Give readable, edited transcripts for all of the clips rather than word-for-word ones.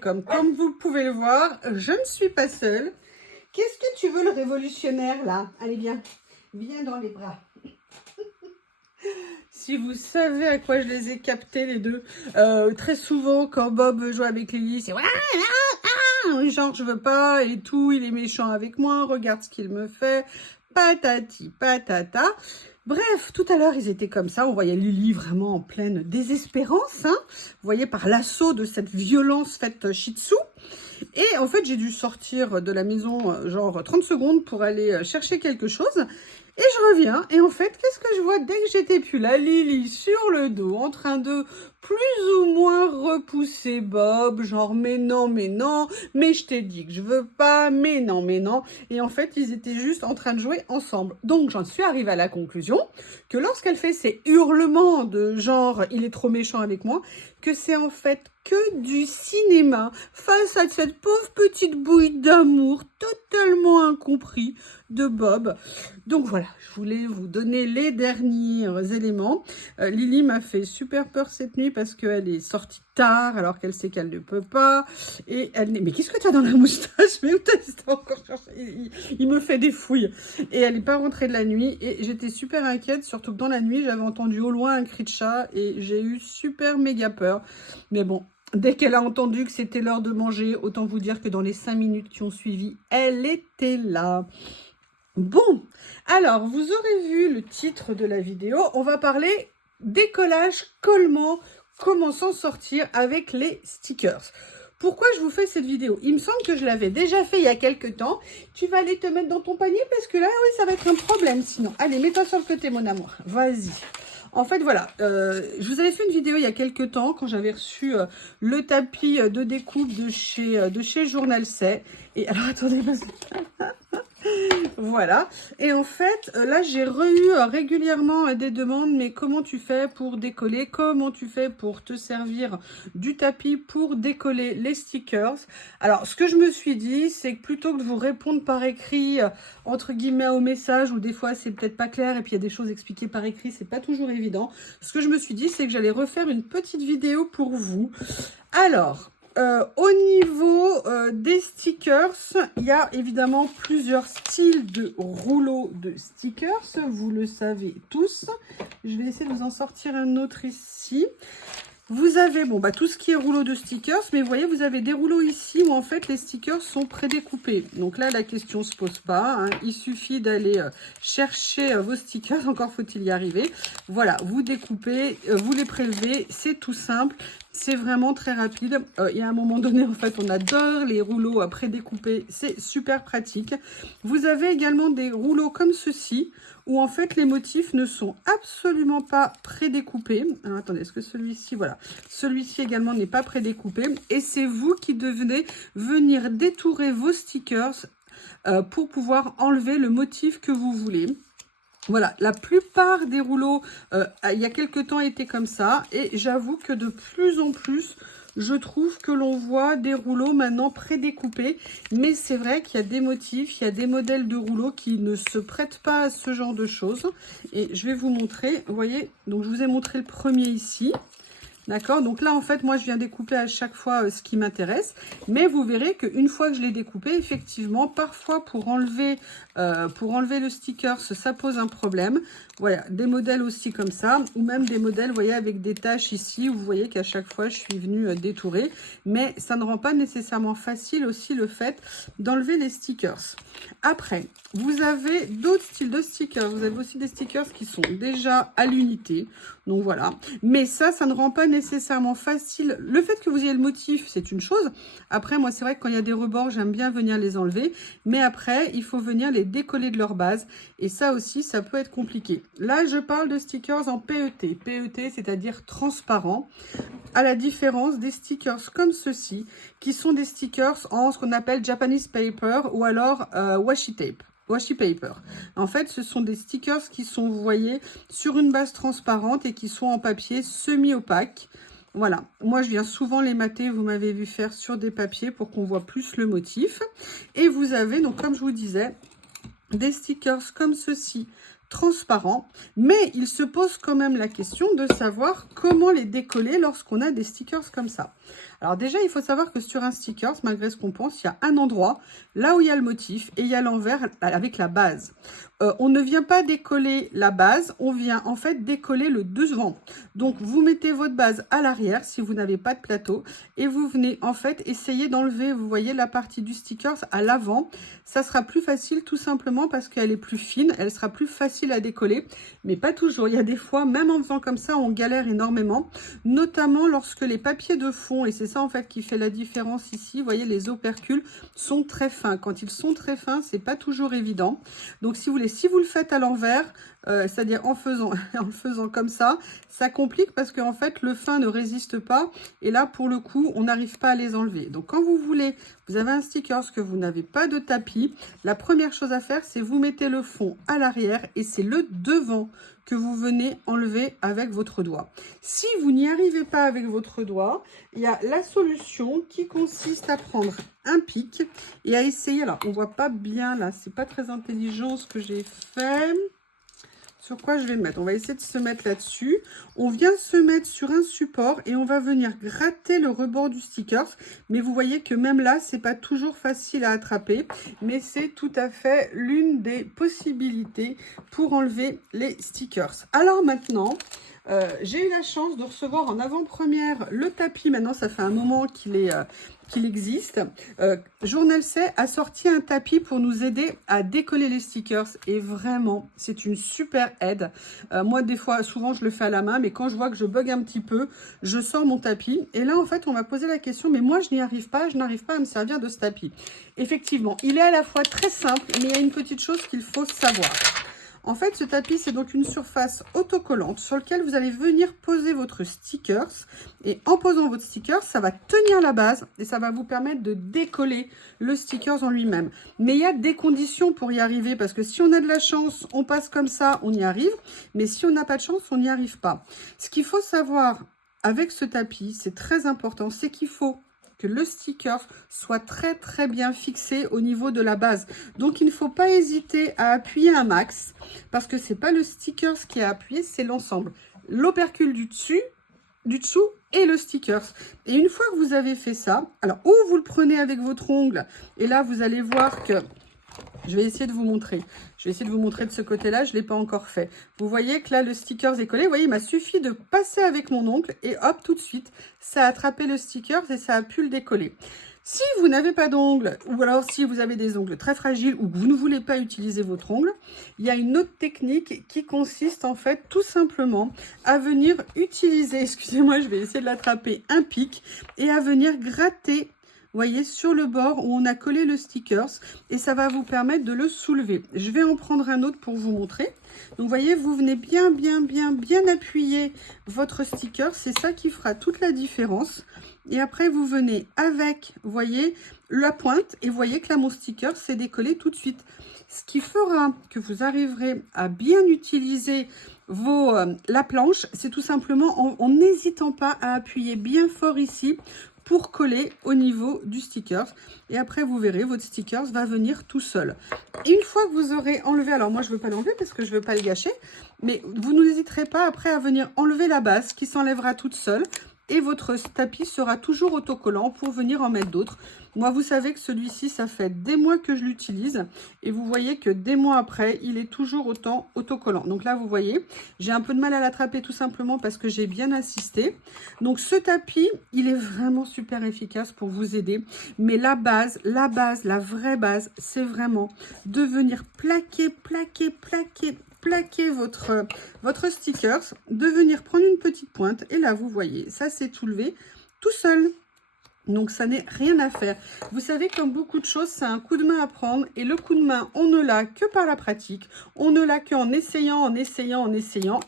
welcome. Comme vous pouvez le voir, je ne suis pas seule. Qu'est-ce que tu veux, le révolutionnaire, là? Allez, viens. Viens dans les bras. Si vous savez à quoi je les ai captés, les deux. Très souvent, quand Bob joue avec Lily, c'est... genre, je veux pas et tout, il est méchant avec moi, regarde ce qu'il me fait. Patati, patata. Bref, tout à l'heure, ils étaient comme ça. On voyait Lily vraiment en pleine désespérance. Hein. Vous voyez, par l'assaut de cette violence faite Shih Tzu. Et en fait, j'ai dû sortir de la maison, genre 30 secondes pour aller chercher quelque chose. Et je reviens. Et en fait, qu'est-ce que je vois dès que j'étais plus là? Lily sur le dos, en train de plus ou moins repousser Bob. Genre, mais non, mais je t'ai dit que je veux pas, mais non, mais non. Et en fait, ils étaient juste en train de jouer ensemble. Donc, j'en suis arrivée à la conclusion que lorsqu'elle fait ces hurlements de genre, il est trop méchant avec moi, que c'est en fait que du cinéma face à cette pauvre petite bouille d'amour totalement incompris de Bob. Donc voilà, je voulais vous donner les derniers éléments. Lily m'a fait super peur cette nuit parce qu'elle est sortie tard alors qu'elle sait qu'elle ne peut pas. Et elle mais qu'est-ce que tu as dans la moustache? Mais où t'as encore cherché? Il me fait des fouilles. Et elle n'est pas rentrée de la nuit et j'étais super inquiète, surtout que dans la nuit, j'avais entendu au loin un cri de chat et j'ai eu super méga peur. Mais bon, dès qu'elle a entendu que c'était l'heure de manger, autant vous dire que dans les 5 minutes qui ont suivi, elle était là. Bon, alors, vous aurez vu le titre de la vidéo. On va parler décollage, collement, comment s'en sortir avec les stickers. Pourquoi je vous fais cette vidéo? Il me semble que je l'avais déjà fait il y a quelques temps. Tu vas aller te mettre dans ton panier parce que là, oui, ça va être un problème sinon. Allez, mets-toi sur le côté, mon amour. Vas-y. En fait, voilà, je vous avais fait une vidéo il y a quelques temps quand j'avais reçu le tapis de découpe de chez Journal C. Et alors, attendez, parce que... Voilà, et en fait, là, j'ai eu régulièrement des demandes, mais comment tu fais pour décoller? Comment tu fais pour te servir du tapis pour décoller les stickers? Alors, ce que je me suis dit, c'est que plutôt que de vous répondre par écrit, entre guillemets, au message, ou des fois, c'est peut-être pas clair, et puis il y a des choses expliquées par écrit, c'est pas toujours évident. Ce que je me suis dit, c'est que j'allais refaire une petite vidéo pour vous. Alors... au niveau des stickers, il y a évidemment plusieurs styles de rouleaux de stickers, vous le savez tous. Je vais essayer de vous en sortir un autre ici. Vous avez tout ce qui est rouleau de stickers, mais vous voyez, vous avez des rouleaux ici où en fait les stickers sont prédécoupés. Donc là, la question ne se pose pas. Hein. Il suffit d'aller chercher vos stickers, encore faut-il y arriver. Voilà, vous découpez, vous les prélevez, c'est tout simple. C'est vraiment très rapide. Il y a un moment donné, en fait, on adore les rouleaux prédécoupés. C'est super pratique. Vous avez également des rouleaux comme ceci, où en fait les motifs ne sont absolument pas prédécoupés. Alors, attendez, est-ce que celui-ci, voilà. Celui-ci également n'est pas prédécoupé. Et c'est vous qui devez venir détourer vos stickers pour pouvoir enlever le motif que vous voulez. Voilà, la plupart des rouleaux, il y a quelques temps, étaient comme ça. Et j'avoue que de plus en plus, je trouve que l'on voit des rouleaux maintenant prédécoupés. Mais c'est vrai qu'il y a des motifs, il y a des modèles de rouleaux qui ne se prêtent pas à ce genre de choses. Et je vais vous montrer, vous voyez, donc je vous ai montré le premier ici. D'accord, donc là en fait moi je viens découper à chaque fois ce qui m'intéresse, mais vous verrez qu'une fois que je l'ai découpé, effectivement parfois pour enlever le sticker ça pose un problème. Voilà, des modèles aussi comme ça, ou même des modèles, vous voyez, avec des taches ici, où vous voyez qu'à chaque fois je suis venue détourer, mais ça ne rend pas nécessairement facile aussi le fait d'enlever les stickers. Après, vous avez d'autres styles de stickers, vous avez aussi des stickers qui sont déjà à l'unité, donc voilà, mais ça ne rend pas nécessairement facile. Le fait que vous ayez le motif, c'est une chose. Après, moi, c'est vrai que quand il y a des rebords, j'aime bien venir les enlever. Mais après, il faut venir les décoller de leur base. Et ça aussi, ça peut être compliqué. Là, je parle de stickers en PET. PET, c'est-à-dire transparent. À la différence des stickers comme ceux-ci, qui sont des stickers en ce qu'on appelle Japanese paper ou alors washi tape. Washi paper. En fait, ce sont des stickers qui sont, vous voyez, sur une base transparente et qui sont en papier semi-opaque. Voilà, moi je viens souvent les mater, vous m'avez vu faire sur des papiers pour qu'on voit plus le motif. Et vous avez, donc comme je vous disais, des stickers comme ceci, transparents, mais il se pose quand même la question de savoir comment les décoller lorsqu'on a des stickers comme ça. Alors déjà, il faut savoir que sur un sticker, malgré ce qu'on pense, il y a un endroit, là où il y a le motif, et il y a l'envers avec la base. On ne vient pas décoller la base, on vient en fait décoller le devant. Donc vous mettez votre base à l'arrière si vous n'avez pas de plateau et vous venez en fait essayer d'enlever, vous voyez, la partie du sticker à l'avant. Ça sera plus facile tout simplement parce qu'elle est plus fine, elle sera plus facile à décoller, mais pas toujours. Il y a des fois, même en faisant comme ça, on galère énormément, notamment lorsque les papiers de fond, et c'est ça en fait qui fait la différence ici, vous voyez, les opercules sont très fins. Quand ils sont très fins, c'est pas toujours évident. Donc si vous le faites à l'envers, c'est-à-dire en le faisant comme ça complique parce qu'en fait le fin ne résiste pas et là pour le coup on n'arrive pas à les enlever. Donc quand vous avez un sticker que vous n'avez pas de tapis, la première chose à faire c'est vous mettez le fond à l'arrière et c'est le devant que vous venez enlever avec votre doigt. Si vous n'y arrivez pas avec votre doigt, il y a la solution qui consiste à prendre un pic et à essayer, alors on voit pas bien là, c'est pas très intelligent ce que j'ai fait. Sur quoi je vais me mettre? On va essayer de se mettre là-dessus. On vient se mettre sur un support et on va venir gratter le rebord du sticker. Mais vous voyez que même là, c'est pas toujours facile à attraper. Mais c'est tout à fait l'une des possibilités pour enlever les stickers. Alors maintenant, j'ai eu la chance de recevoir en avant-première le tapis. Maintenant, ça fait un moment qu'il existe. Journal C a sorti un tapis pour nous aider à décoller les stickers et vraiment c'est une super aide. Moi des fois, souvent je le fais à la main, mais quand je vois que je bug un petit peu, je sors mon tapis et là en fait on m'a posé la question, mais moi je n'y arrive pas, je n'arrive pas à me servir de ce tapis. Effectivement, il est à la fois très simple, mais il y a une petite chose qu'il faut savoir. En fait, ce tapis, c'est donc une surface autocollante sur laquelle vous allez venir poser votre stickers. Et en posant votre sticker, ça va tenir la base et ça va vous permettre de décoller le sticker en lui-même. Mais il y a des conditions pour y arriver parce que si on a de la chance, on passe comme ça, on y arrive. Mais si on n'a pas de chance, on n'y arrive pas. Ce qu'il faut savoir avec ce tapis, c'est très important, c'est qu'il faut que le sticker soit très bien fixé au niveau de la base. Donc il ne faut pas hésiter à appuyer un max parce que c'est pas le sticker qui est appuyé, c'est l'ensemble. L'opercule du dessous et le sticker. Et une fois que vous avez fait ça, alors ou vous le prenez avec votre ongle et là vous allez voir que je vais essayer de vous montrer. Je vais essayer de vous montrer de ce côté-là. Je ne l'ai pas encore fait. Vous voyez que là, le sticker est collé. Vous voyez, il m'a suffi de passer avec mon ongle et hop, tout de suite, ça a attrapé le sticker et ça a pu le décoller. Si vous n'avez pas d'ongle, ou alors si vous avez des ongles très fragiles ou que vous ne voulez pas utiliser votre ongle, il y a une autre technique qui consiste en fait tout simplement à venir utiliser, excusez-moi, je vais essayer de l'attraper, un pic et à venir gratter. Vous voyez, sur le bord où on a collé le stickers et ça va vous permettre de le soulever. Je vais en prendre un autre pour vous montrer. Donc, vous voyez, vous venez bien appuyer votre sticker. C'est ça qui fera toute la différence. Et après, vous venez avec, vous voyez, la pointe et vous voyez que là, mon sticker s'est décollé tout de suite. Ce qui fera que vous arriverez à bien utiliser la planche, c'est tout simplement en n'hésitant pas à appuyer bien fort ici pour coller au niveau du sticker. Et après, vous verrez, votre sticker va venir tout seul. Et une fois que vous aurez enlevé, alors moi, je ne veux pas l'enlever parce que je ne veux pas le gâcher, mais vous n'hésiterez pas après à venir enlever la base qui s'enlèvera toute seule. Et votre tapis sera toujours autocollant pour venir en mettre d'autres. Moi, vous savez que celui-ci, ça fait des mois que je l'utilise. Et vous voyez que des mois après, il est toujours autant autocollant. Donc là, vous voyez, j'ai un peu de mal à l'attraper tout simplement parce que j'ai bien insisté. Donc ce tapis, il est vraiment super efficace pour vous aider. Mais la vraie base, c'est vraiment de venir plaquer votre sticker, de venir prendre une petite pointe et là vous voyez, ça s'est soulevé tout seul. Donc ça n'est rien à faire. Vous savez, comme beaucoup de choses, c'est un coup de main à prendre et le coup de main, on ne l'a que par la pratique, on ne l'a qu'en essayant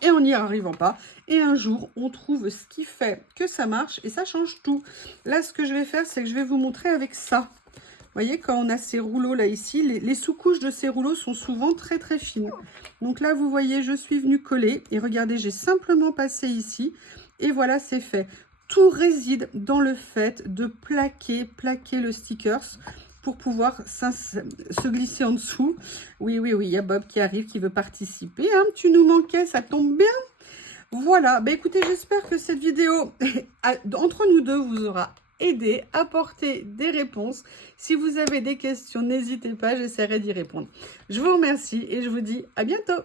et en n'y arrivant pas. Et un jour, on trouve ce qui fait que ça marche et ça change tout. Là, ce que je vais faire, c'est que je vais vous montrer avec ça. Vous voyez, quand on a ces rouleaux là ici, les sous-couches de ces rouleaux sont souvent très fines. Donc là, vous voyez, je suis venue coller et regardez, j'ai simplement passé ici et voilà, c'est fait. Tout réside dans le fait de plaquer le stickers pour pouvoir se glisser en dessous. Oui, oui, oui, il y a Bob qui arrive, qui veut participer. Hein. Tu nous manquais, ça tombe bien. Voilà, bah écoutez, j'espère que cette vidéo, entre nous deux, vous aura aidé, apporté des réponses. Si vous avez des questions, n'hésitez pas, j'essaierai d'y répondre. Je vous remercie et je vous dis à bientôt.